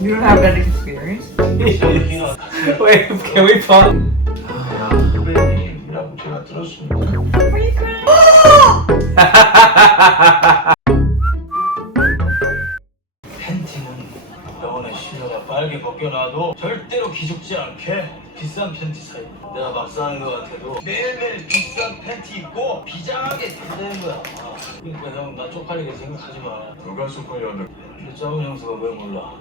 You don't have that experience? Wait, can we pause? 어른이라고 제가 들었습니다. Are you crying? 팬티는 병원에 실려가 빨개 벗겨놔도 절대로 기죽지 않게 비싼 팬티 사입. 내가 막 사는 것 같아도 매일매일 비싼 팬티 입고 비장하게 다니는 거야. 그러니까 형 나 쪽팔리게 생각하지 마. 누가 쪽팔려는? 근데 작은 형수가 왜 몰라?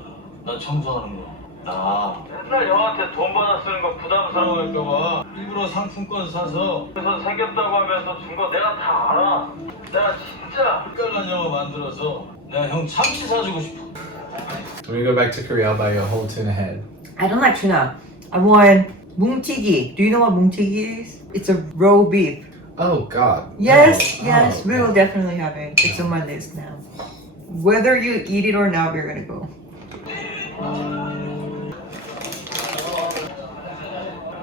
나 청소하는 거. 나 맨날 형한테 돈 받아 쓰는 거 부담스러워할까봐 일부러 상품권 사서 그래서 생겼다고 하면서 준 거 내가 다 알아. 내가 진짜 헷갈난 영화 만들어서 내가 형 참치 사주고 싶어. When we go back to Korea, I'll buy you a whole tuna head. I don't like tuna. I want 뭉티기. Do you know what 뭉티기 is? It's a raw beef. Oh God. Yes, Oh, yes, oh, we will God. definitely have it. It's on my list now. Whether you eat it or not, we're gonna go.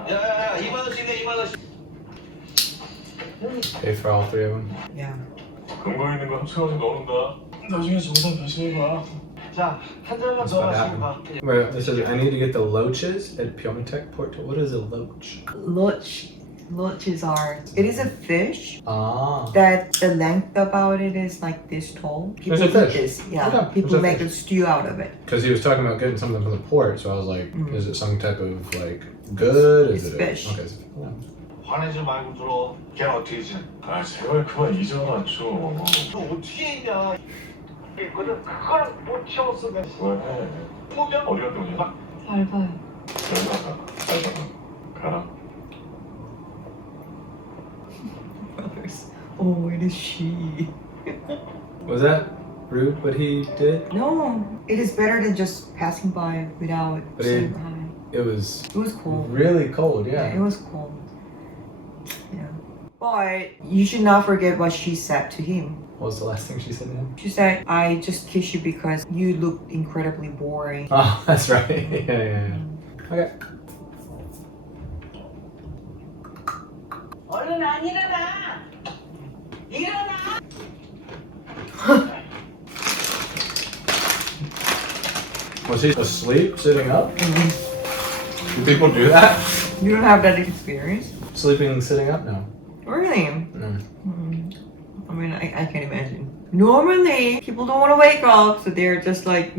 야야야 2만 원씩내 2만 원씩. Pay for all three of them. Yeah. 근거 있는 거 합쳐가지고 넣는다. 나중에 정상 다시 해봐. 자, 한 잔만 That's 더 what 마시고 가. happened. Wait, this is, I need to get the loaches at Pyeongtaek Port. What is a loach? Loaches are. It is a fish Ah. that the length about it is like this tall. People It's a eat fish. this. Yeah. Okay, it's People a make fish. a stew out of it. Because he was talking about getting something from the port, so I was like, Mm. is it some type of like good? Is It's it fish. Okay. Yeah. 화내지 말고 들어. 걔는 어떻게 지내? 아 제발 그만 잊어라 좀. 너 어떻게 있냐? 있거든. 그걸 못 채웠어. 왜? 보면 어디 갔다 오냐? 알바요. 여기 가라. 가라. Oh, it is she. Was that rude? What he did? No, it is better than just passing by without But saying hi. It was It was cold. really cold. It Yeah. was cold. Yeah. But you should not forget what she said to him. What was the last thing she said to him? She said, I just kissed you because you look incredibly boring. Oh, that's right. yeah. Okay. 얼른 안 일어나! 일어나! Was he asleep, sitting up? Do people do that? You don't have that experience? Sleeping, sitting up? No. Really? No. I mean, I can't imagine. Normally, people don't want to wake up, so they're just like,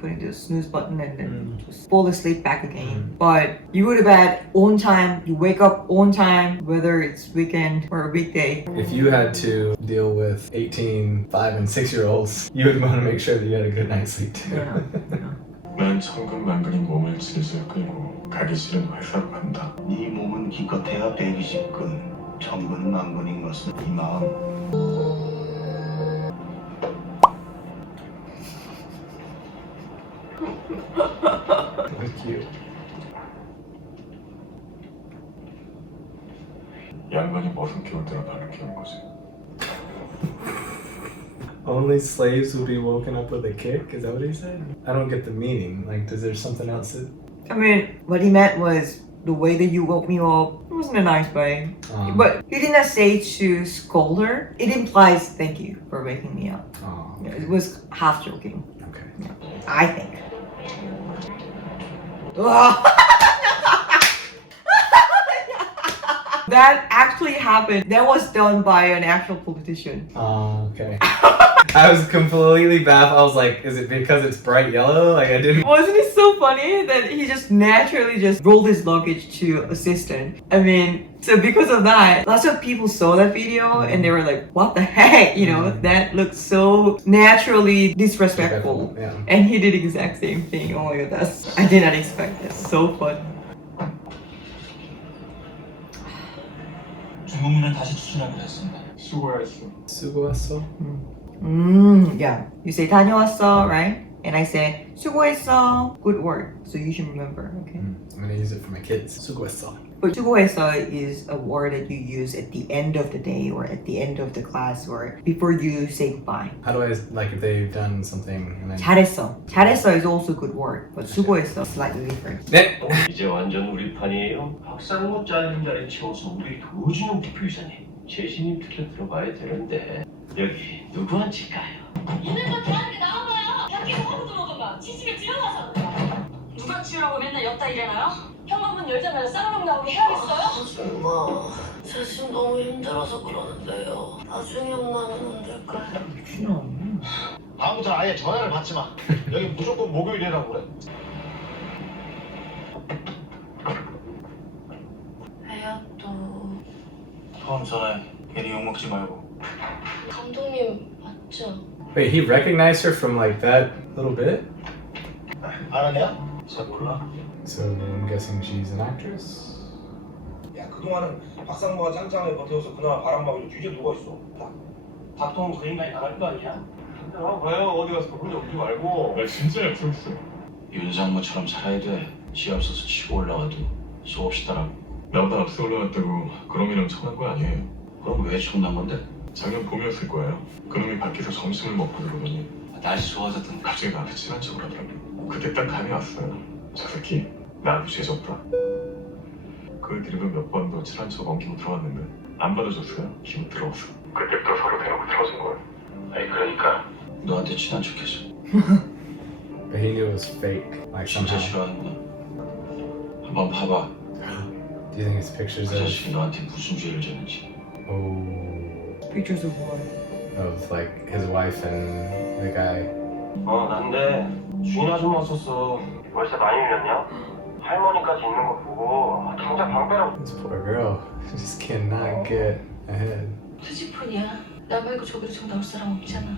putting the snooze button and then just fall asleep back again. But you go to bed on time, you wake up on time, whether it's weekend or a weekday. If you had to deal with 18, 5, and 6-year-olds, you would want to make sure that you had a good night's sleep too. Yeah. 난 천근만근인 몸을 질질 끌고 가기 싫은 회사로 간다. 네 몸은 기껏해야 120근, 천근만근인 것은 네 마음. Cute. 양반이 머슴 키울 때는 나를 키우는 거지. Only slaves will be woken up with a kick? Is that what he said? I don't get the meaning. Like, is there something else? I mean, what he meant was the way that you woke me up, it wasn't a nice way. But he did not say to scold her. It implies thank you for waking me up. Oh, Yeah, it was half joking, okay. I think. That actually happened. That was done by an actual politician. Oh, okay. I was completely baffled. I was like, is it because it's bright yellow? Like, I didn't. Wasn't it so funny that he just naturally just rolled his luggage to assistant? I mean, so because of that, lots of people saw that video and they were like, what the heck? That looked so naturally disrespectful. Yeah. And he did the exact same thing. Oh my god, I did not expect that. So funny. 중국민은 다시 추천하기로 했습니다. 수고했어. 수고했어? Yeah. You say 다녀왔어, right? And I say 수고했어. Good work. So you should remember, okay? I'm gonna use it for my kids. 수고했어. But 수고했어 is a word that you use at the end of the day or at the end of the class or before you say goodbye. How do I, like, if they've done something and then. 잘했어. 잘했어 is also a good word, but 수고했어 is slightly different. 네! 이제 완전 우리 판이에요. 학생부 잘린 자리 채워서 우리 도준용 대표이사님 재신임 투표 들어가야 되는데 여기 누구 앉을까요? 있는 거 대하는 게 나와봐요. 밖에서 하루 들어오던가. 지집에 들어가서. 맨날 였다 이래나요? 현관문 열자마자 쌍욕 나오게 해야겠어요? 아줌마, 제 지금 너무 힘들어서 그러는데요. 나중에 엄마는 안 될까요? 다음부터 아예 전화를 받지 마. 여기 무조건 목요일이라고 그래. 왜요 또? 처음 전화해. 괜히 욕먹지 말고. 감독님 맞죠? Wait, he recognized her from like that little bit? 알았냐? 잘 몰라. So I'm guessing she's an actress? 야 그동안은 박상모가 짱짱하게 버텨서 그나마 바람막이로 뒤에 누가 있어? 박통은 그 인간이 나갈 거 아니야? 가요. 어디 가서 혼자 울지 말고. 나 진짜 약속했어. 윤상무처럼 살아야 돼. 시합 서서 치고 올라가도 수없이 따라고. 나보다 앞서 올라갔다고 그놈이랑 청한 거 아니에요. 그럼 왜 총난 건데? 작년 봄이었을 거예요. 그놈이 밖에서 점심을 먹고 들어오더니 날씨 좋아졌던 갑자기 나한테 친한 척을 하더라고요. 그때 딱 감이 왔어요. 저 새끼 나한테 죄졌다. 그 뒤로도 몇 번 더 친한 척 엉키고 들어왔는데 안 받아줬어요. 기분 들어와서. 그때부터 서로 대놓고 틀어진 거예요. 아니 그러니까 너한테 친한 척했어. But he knew it was fake. Like 진짜 somehow. 싫어하는구나. 한번 봐봐. Do you think it's pictures 그 of 자식이 너한테 무슨 죄를 졌는지. Pictures of what? of like his wife and the guy? 난데 주인 아줌마 왔었어. 월세 많이 밀렸냐? 할머니까지 있는 거 보고 당장 방 빼라고. This poor girl just cannot get ahead. 투지폰이야. 나 말고 저기로 좀 나올 사람 없잖아.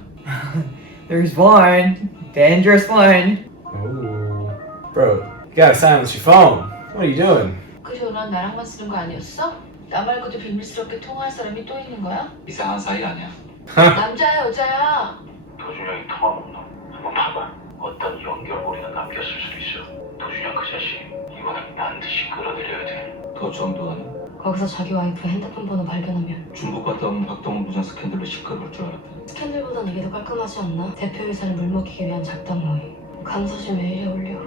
There's one. Dangerous one. Oh, bro, you gotta silence your phone. What are you doing? 그리고 넌 나랑만 쓰는 거 아니었어? 나 말고도 비밀스럽게 통화할 사람이 또 있는 거야? 이상한 사이 아니야. 남자야 여자야? 도준영이 통화 못 넣어. 한번 봐봐. 어떤 연결고리가 남겼을 수도 있어. 도준영 그 자식 이번엔 반드시 끌어들여야 돼. 그 정도는 거기서 자기 와이프 핸드폰 번호 발견하면 중국 갔다 온 박동훈 부장 스캔들로 시끄러울 줄 알았다. 스캔들보단 이게 더 깔끔하지 않나? 대표 회사를 물먹이기 위한 작당 모임. 감사실 메일에 올려.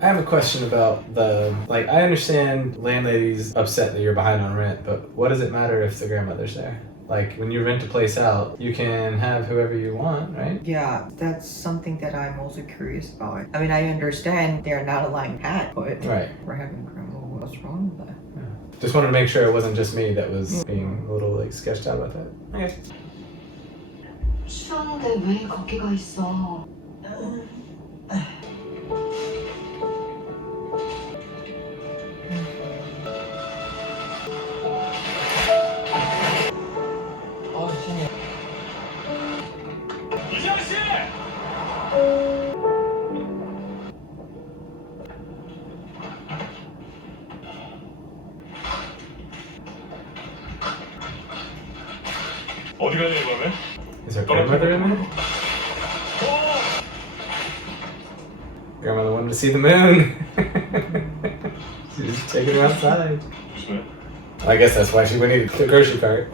I have a question about like, I understand landlady's upset that you're behind on rent, but what does it matter if the grandmother's there? Like, when you rent a place out, you can have whoever you want, right? Yeah, that's something that I'm also curious about. I mean, I understand they're not a lying cat, but Right. we're having criminal. What's wrong with that? Just wanted to make sure it wasn't just me that was being a little, like, sketched out about that. Okay. 추웠는데 왜 거기 가 있어? 이정 씨! 어디 가냐 이번에? Is her grandmother in there? Grandmother wanted to see the moon. She's just taking her outside. 조심해. I guess that's why she went to the grocery cart.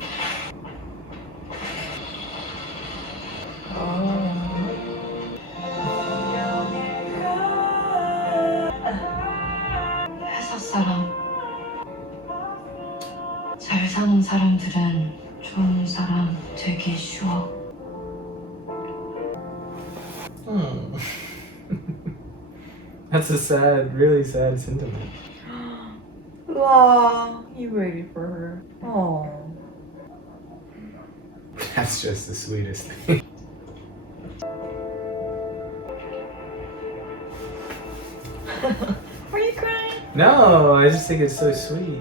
회사 사람. 잘 사는 사람들은 좋은 사람 되기 쉬워. That's a sad, really sad sentiment. Wow, you waited for her. Oh. That's just the sweetest thing. Are you crying? No, I just think it's so sweet.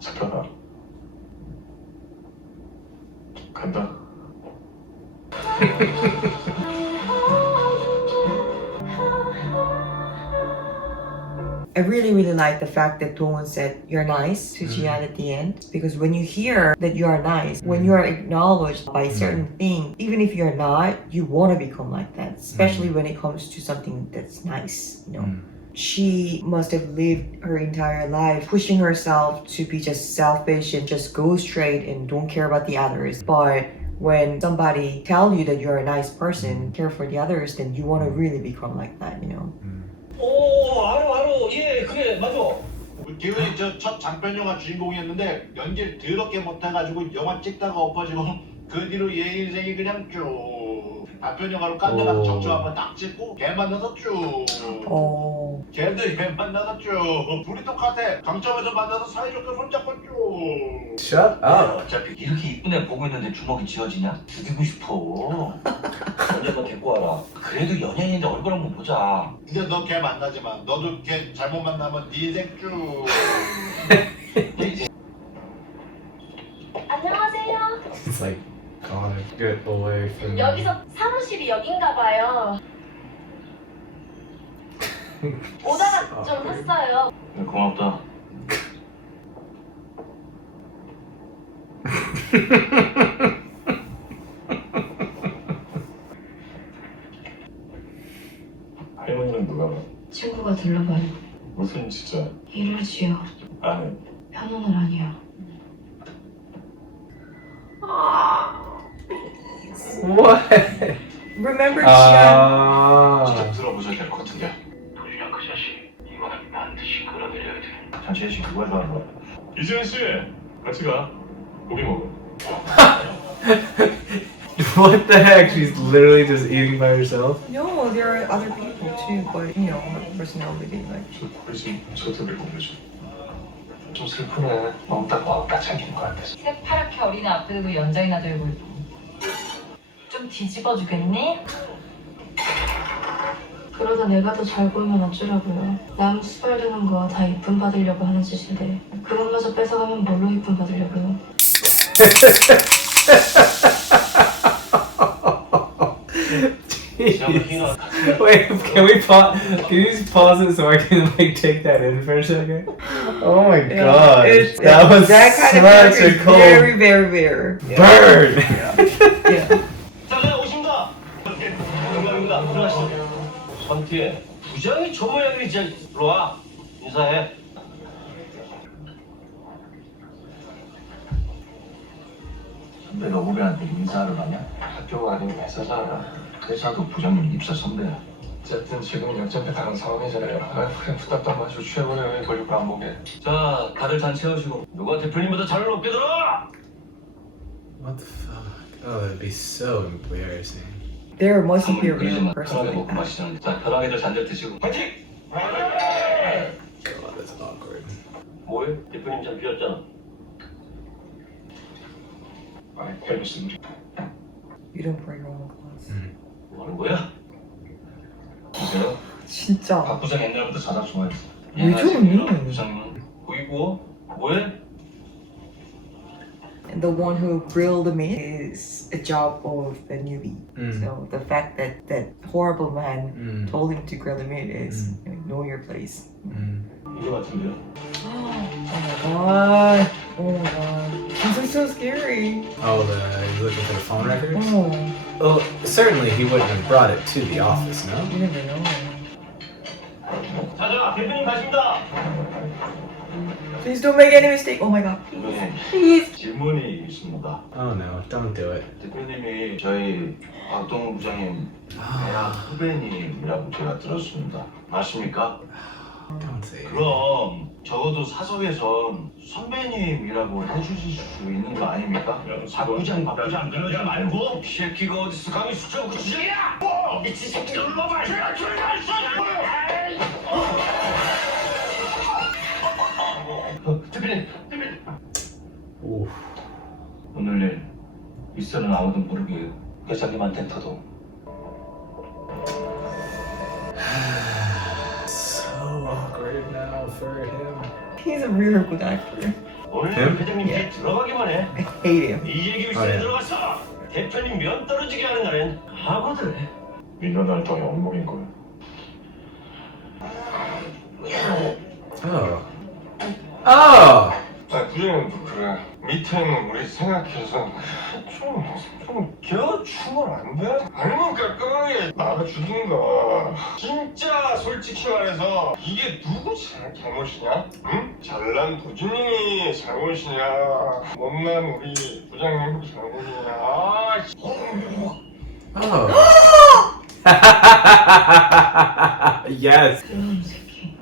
잠깐만. 간다. I really like the fact that Dongwon said you're nice to Jian at the end, because when you hear that you are nice, when you are acknowledged by certain thing, even if you're not, you want to become like that, especially when it comes to something that's nice, you know. She must have lived her entire life pushing herself to be just selfish and just go straight and don't care about the others. But when somebody tell you that you're a nice person, care for the others, then you want to really become like that, you know. 오, 알아. 예, 그래, 맞아. 기훈이 첫 장편 영화 주인공이었는데 연기를 더럽게 못해가지고 영화 찍다가 엎어지고 그 뒤로 얘 인생이 그냥 쭉 단편 영화로 깐데 가서 정주 한번 딱 찍고 걔 만나서 쭉 걔도 얘 만나서 쭉 둘이 똑같아. 강점에서 만나서 사이좋게 손잡고 쭉. Shut up. 어차피 이렇게 이쁜 애 보고 있는데 주먹이 쥐어지냐? 죽이고 싶어. 언제가 데리고 와라. 그래도 연예인인데 얼굴 한번 보자. 이제 너 걔 만나지 마. 너도 걔 잘못 만나면 네 인생 쭉. 안녕하세요. It's like, God, get away from me. 여기서 사무실이 여긴가 봐요. 오다가 좀 샀어요. 고맙다. 할머니는 누가 봐? 친구가 들러봐요. 무슨 진짜 이러지요. 안 해. 편언을 아니요. What? Remember Jian? 직접 들어보셔야 될 것 같은데. 도준아 그 자식 이거는 반드시 끌어들여야 돼. 전체식 누가 좋아하는 거야? 이지현 씨, 같이 가. 고기 먹어. What the heck? She's literally just eating by herself? No, there are other people too, but you know, personality like. 저 대신 저쪽에 보내줘. 좀 슬프네. 너무 딱 마음딱 잠긴 것 같아서. 새파랗게 어린애 앞에 두고 연장이나 들고 있고. 좀 뒤집어 주겠니? 그러다 내가 더 잘 보이면 어쩌라고요. 남 수발되는 거 다 이쁨 받으려고 하는 짓인데 그것마저 뺏어가면 뭘로 이쁨 받으려고요. Wait, can you just pause it so I can like take that in for a second? Oh my god, that was that kind of such a is cold very, very rare. burn. Yeah. 자, 오십니다. 영광입니다. 들어가시죠. 선티에 부장이 저 모양이지. 일로 와. 인사해. 선배가 후배한테 인사하러 가냐? 학교가 아닌 회사잖아. 회사도 부장님 입사 선배야. 어쨌든 지금 역전패 당한 상황이잖아요. 그냥 부탁도 안 마시고 취해버려요. 걸리고 안 보게. 자, 다들 잔 채우시고 누가 대표님보다 잘 높게 들어! What the fuck? Oh, that'd be so embarrassing. There must be a 그러지 real 마. person 편하게 like 먹고 that. 마시자는데. 자, 편하게들 잔들 드시고 파이팅! God, that's awkward. 뭐해? 대표님 잠 비었잖아. 알겠습니다. You don't bring your own class. 뭐 하는 거야? 보세요. 진짜. 박 부장 옛날부터 자작 좋아했어. 왜 저러니? 부장님은 고기 구워? 뭐해? And the one who grilled the meat is a job of the newbie. So the fact that that horrible man told him to grill the meat is know your place. 이거 같은데요? Oh my god. Oh my god. This is so scary. Oh, he's looking for the phone records? Oh, Well, certainly he wouldn't have brought it to the office, no? you never know. 자자, 대표님 가십니다. Please don't make any mistake. Oh my god. 대표님, Please. 질문이 있습니다. Oh no, don't do it. 대표님이 저희 박동우 부장님 대학 후배님이라고 제가 들었습니다. 맞습니까? Don't say it. 그럼 적어도 사석에선 선배님이라고 해주실 수 있는 거 아닙니까? 박 부장 그러지 말고 이 새끼가 어디서 감히 수첩 주장이야! 미친 새끼들 눌러봐! 대표님! Oof. 오늘 일 윗선은 아무도 모르게 회장님한텐 터도 So awkward now for him. He's a really good actor. 오늘 네? 회장님 뒤에 들어가기만 해. I hate him. 이 얘기 아, 윗선에 예. 들어갔어! 대표님 면 떨어지게 하는 날엔 하거든. 민원할 동안 엉망인 거야. Oh. Oh! 아, 부장님도 그래. 밑에 있는 우리 생각해서 좀 겨주면 안 돼? 아니면 깔끔하게 나가주든가. 진짜 솔직히 말해서 이게 누구 잘못이냐? 응? 잘난 도준님이 잘못이냐? 못난 우리 부장님 잘못이냐? Oh. Yes. 그런 새끼.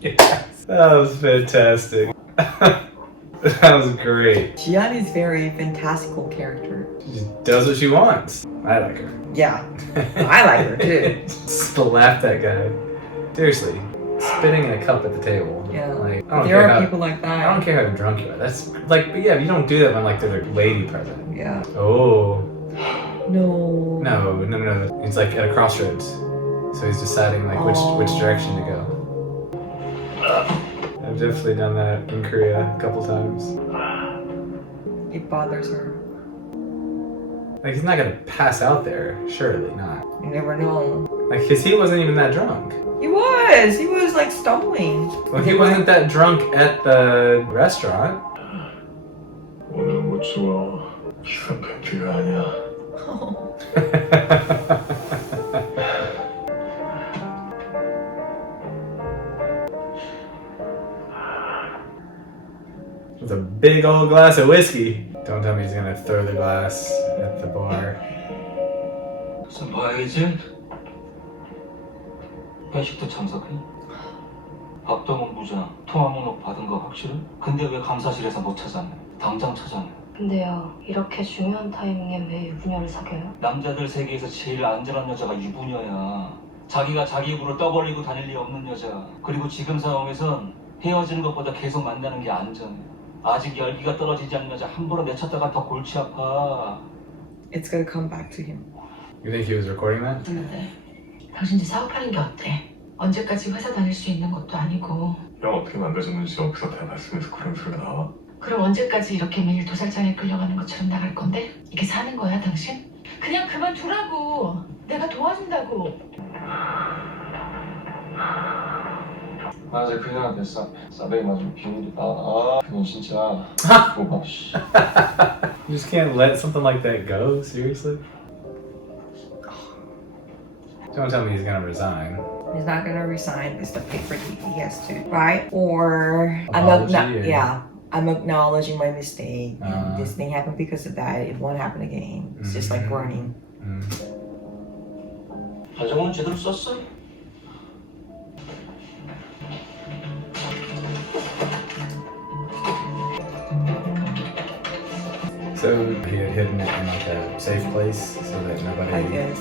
Yes. That was fantastic. That was great. Jian is very fantastical character. She just does what she wants. I like her. Yeah, I like her too. Just laugh that guy. Seriously, spitting in a cup at the table. Yeah, Like, I don't there care are how, people like that. I don't care how drunk you are. That's like, but yeah, you don't do that when like there's a lady present. Yeah. Oh. No. No. It's like at a crossroads. So he's deciding like which direction to go. I've definitely done that in Korea a couple times. It bothers her. Like he's not gonna pass out there, surely not. You never know. Like cause he wasn't even that drunk. He was like stumbling. Well, he wasn't that drunk at the restaurant. 오늘 못 죽어. 비싼 팬티가 아니야. With a big old glass of whiskey. Don't tell me he's gonna throw the glass at the bar. 무슨 봐야겠지? 회식도 참석해? 박동훈 부장 통화 목록 받은 거 확실해? 근데 왜 감사실에서 못 찾았네? 당장 찾아내. 근데요, 이렇게 중요한 타이밍에 왜 유부녀를 사귀어요? 남자들 세계에서 제일 안전한 여자가 유부녀야. 자기가 자기 입으로 떠벌리고 다닐 리 없는 여자. 그리고 지금 상황에선 헤어지는 것보다 계속 만나는 게 안전해. 아직 열기가 떨어지지 않는 여자 함부로 내쳤다가 더 골치 아파. It's gonna come back to him. You think he was recording that? 근데 당신도 사업하는 게 어때? 언제까지 회사 다닐 수 있는 것도 아니고. 형 어떻게 만들어졌는지 여기서 다 말씀해서 그런 소리가 나와? 그럼 언제까지 이렇게 매일 도살장에 끌려가는 것처럼 나갈 건데? 이게 사는 거야 당신? 그냥 그만두라고. 내가 도와준다고. 맞아 그냥 됐어. 싸대기 맞으면 비밀이다. 아 그건 진짜 뭐가 씨. You just can't let something like that go? Seriously? Don't tell me he's gonna resign. He's not gonna resign. It's the paper he has to, right? Or Apology, or- I'm acknowledging my mistake. Uh. This thing happened because of that. It won't happen again. It's just like warning. 가정은 제대로 썼어? So he had hidden it in like a safe place so that nobody. I guess.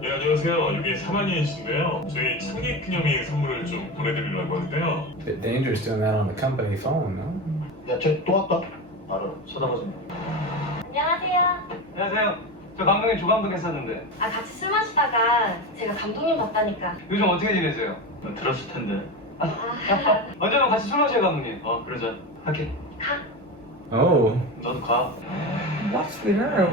네, 안녕하세요. 여기 사만이엔 씨인데요. 저희 창립 기념일 선물을 좀 보내드리려고 하는데요. Bit dangerous doing that on the company phone, no? 야쟤 또 왔다. 알아. 쳐다보지 마. 안녕하세요. 안녕하세요. 저 감독님 조감독 했었는데 아, 같이 술 마시다가 제가 감독님 봤다니까. 요즘 어떻게 지내세요? 들었을 텐데. 언제 한번 같이 술 마셔요 감독님. 그러자. 할게. 가. Oh. 너도 가. What's with her?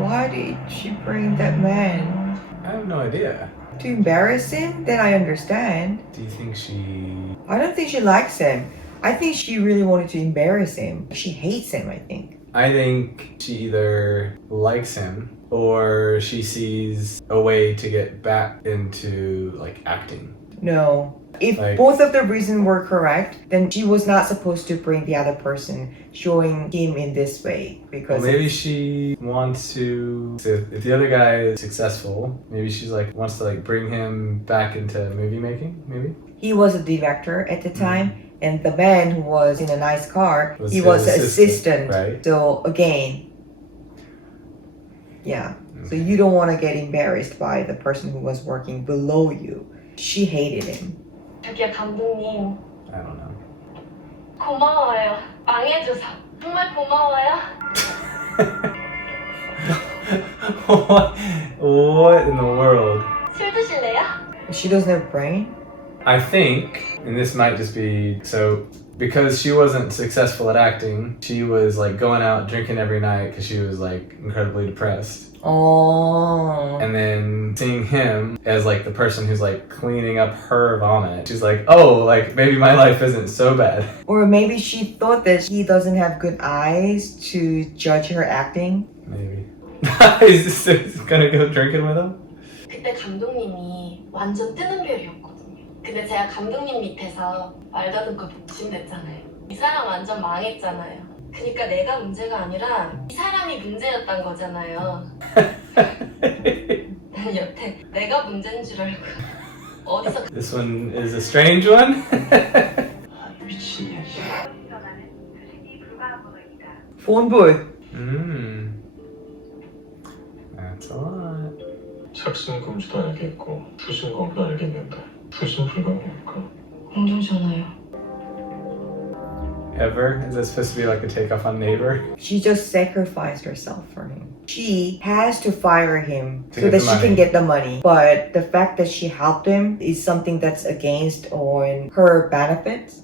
Why did she bring that man? I have no idea. To embarrass him? Then I understand. Do you think she. I don't think she likes him. I think she really wanted to embarrass him. She hates him, I think. I think she either likes him or she sees a way to get back into like acting. No. If Like- both of the reasons were correct, then she was not supposed to bring the other person, showing him in this way. Well, Because maybe she wants to. So if the other guy is successful, maybe she's like wants to like bring him back into movie making. Maybe he was a director at the time, and the man who was in a nice car, Was he his was an assistant, assistant. right? So again, yeah. So you don't want to get embarrassed by the person who was working below you. She hated him. 저기요, 감독님. I don't know. 고마워요. 망해줘서. 정말 고마워요. What in the world? 술 드실래요? She doesn't have brain. I think, and this might just be so. because she wasn't successful at acting, she was like going out drinking every night because she was like incredibly depressed. Oh. And then seeing him as like the person who's like cleaning up her vomit, she's like, oh, like maybe my life isn't so bad. Or maybe she thought that he doesn't have good eyes to judge her acting. Maybe. Is this gonna go drinking with him? 그때 감독님이 완전 뜨는 별이었거든요. 근데 제가 감독님 밑에서 말 더듬고 복심됐잖아요. 이 사람 완전 망했잖아요. 그러니까 내가 문제가 아니라 이 사람이 문제였단 거잖아요. 난 여태 내가 문제인 줄 알고 어디서 This one is a strange one. 미친이야. Phone boy. That's a lot. 착신 금지도 알겠고 수신 검도 알겠는데 수신 불가능일까? 공중전화요. Ever? Is that supposed to be like a takeoff on Neighbor? She just sacrificed herself for him. She has to fire him To so get that the she money. can get the money. But the fact that she helped him is something that's against on her benefits.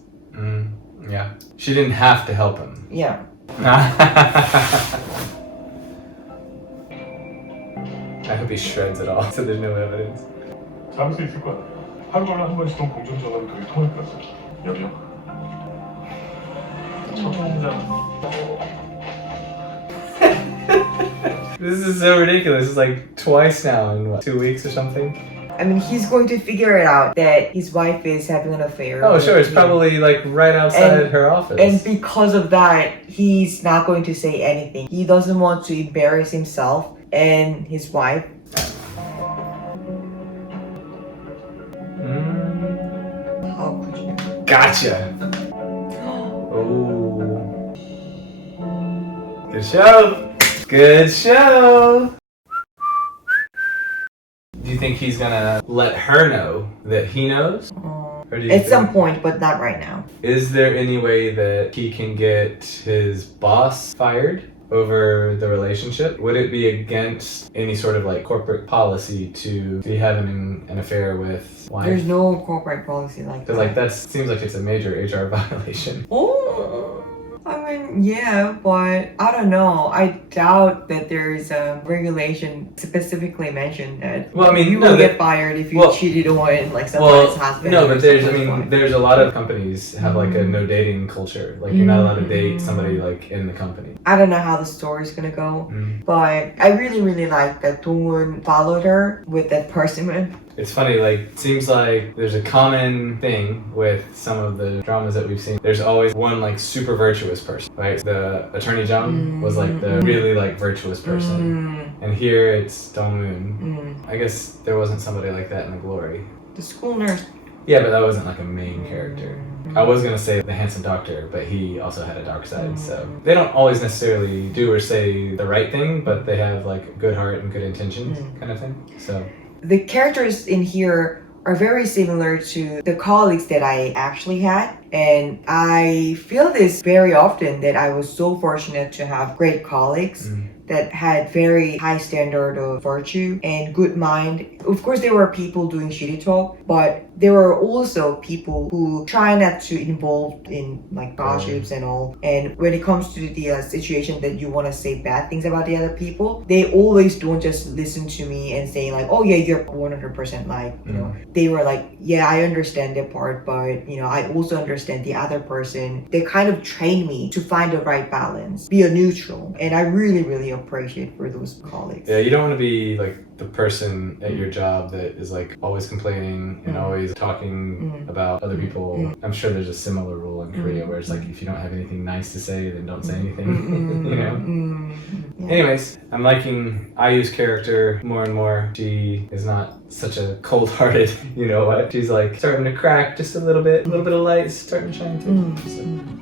Yeah. She didn't have to help him. Yeah. I hope he shreds it all so there's no evidence. 잡을 수 있을 거야. 하루에 한 번씩은 공중전화로 그게 통할 거야. 여기요. 첫 통장. This is so ridiculous. It's like twice now in what, 2 weeks or something? I mean, he's going to figure it out that his wife is having an affair. Oh, with sure. It's him. probably like right outside And- her office. And because of that, he's not going to say anything. He doesn't want to embarrass himself and his wife. How could you? Gotcha. Oh. Good show. Good show. Do you think he's gonna let her know that he knows? Or do you At some think- point, but not right now. Is there any way that he can get his boss fired over the relationship? Would it be against any sort of like corporate policy to be having an affair with wife? There's no corporate policy like that. Because like that seems like it's a major HR violation. Oh, I mean, yeah, but I don't know. I doubt that there's a regulation specifically mentioned that. Well, I mean, you no, will that- get fired if you well- cheated on like Well, somebody's husband. no, or but there's, I somebody's mean, wife. there's a lot of companies have like a no dating culture. Like you're not allowed to date somebody like in the company. I don't know how the story's gonna go, but I really like that Dongwon followed her with that persimmon. It's funny, like, seems like there's a common thing with some of the dramas that we've seen. There's always one, like, super virtuous person, right? The Attorney Jung was, like, the really, like, virtuous person. And here it's Dongmoon. I guess there wasn't somebody like that in The Glory. The school nurse. Yeah, but that wasn't, like, a main character. I was gonna say the handsome doctor, but he also had a dark side, so. They don't always necessarily do or say the right thing, but they have, like, a good heart and good intentions kind of thing, so. The characters in here are very similar to the colleagues that I actually had. And I feel this very often that I was so fortunate to have great colleagues that had very high standard of virtue and good mind. Of course, there were people doing shitty talk, but there were also people who try not to involve in like gossips and all. And when it comes to the situation that you want to say bad things about the other people, they always don't just listen to me and say like, oh yeah, you're 100% like, you know. They were like, yeah, I understand that part, but you know, I also understand the other person. They kind of trained me to find the right balance, be a neutral. And I really appreciate for those colleagues. Yeah, you don't want to be like the person at your job that is like always complaining and always talking about other people. I'm sure there's a similar rule in Korea where it's like if you don't have anything nice to say, then don't say anything. You know? Yeah. Anyways, I'm liking IU's character more and more. She is not such a cold-hearted, you know what? She's like starting to crack just a little bit of light starting to shine through. So.